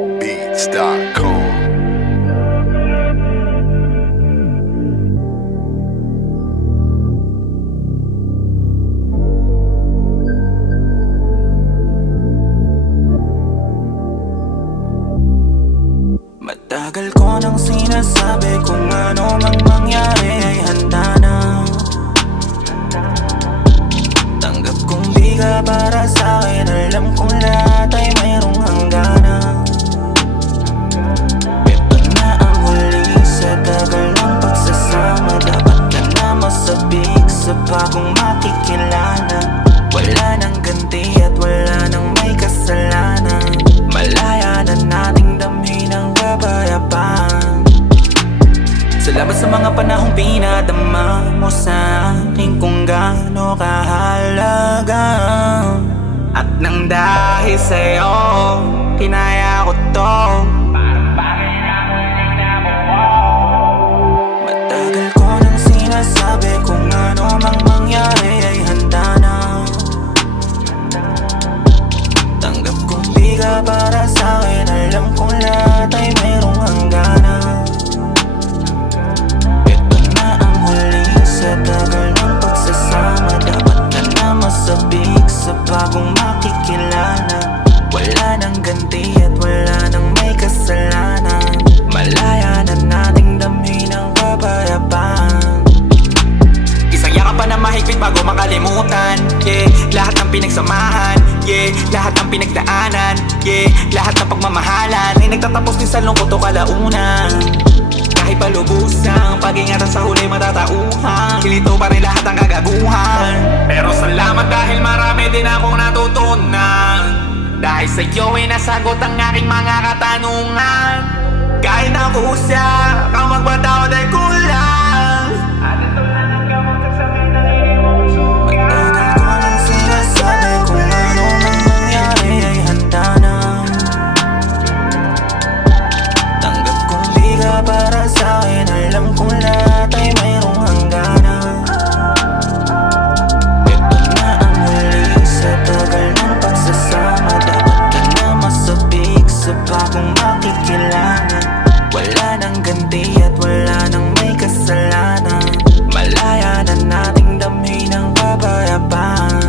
Beats.com. Matagal ko nang sinasabi kung ano mang mangyari ay handa na. Tanggap kong di ka para sa'kin, alam kong lahat ay mayroong hangganan. Ito na ang huli sa tagal ng pagsasama. Dapat ka na masabik sa bagong makikilala. Wala nang ganti at wala nang may kasalanan. Malaya na nating damhin ang kapayapaan. Salamat sa mga panahong pinadama mo sa akin kung gaano kahalaga. At nang dahil sa'yo, kinaya ko to. Matagal ko nang sinasabi kung ano mang mangyari ay handa na. Tanggap kong di ka para sa'kin, alam kong lahat ay mayroong hangganan. Ito na ang huli sa tagal ng pagsasama. Dapat ka na masabik sa bagong makikilala. Wala nang ganti at wala nang may kasalanan. Malaya na nating damhin ang kapayapaan. Isang yakap pa na mahigpit bago makalimutan. Yeah, lahat ng pinagsamahan. Yeah, lahat ng pinagdaanan. Yeah, lahat ng pagmamahalan ay nagtatapos din sa lungkot o kalaunan. Kahit palubusang pag-ingatan sa huli matatauhan, kilito pa rin lahat ang kagaguhan. Pero salamat dahil marami din akong natutunan. Dahil sa'yo ay nasagot ang aking mga katanungan. Kahit na kusya kang magbataw dahil kulang. At ito na ng kamuntag sa akin na iniwang suga. Matagal ko nang sinasabi kung ano mang mangyari ay handa na. Tanggap kong di ka para sa'kin, alam kong lahat ay mayroong hangganan. Ito na ang huli sa tagal ng pagsasama. Dapat ka na masabik sa bagong makikilala. Wala nang ganti at wala nang may kasalanan. Malaya na nating damhin ang kapayapaan.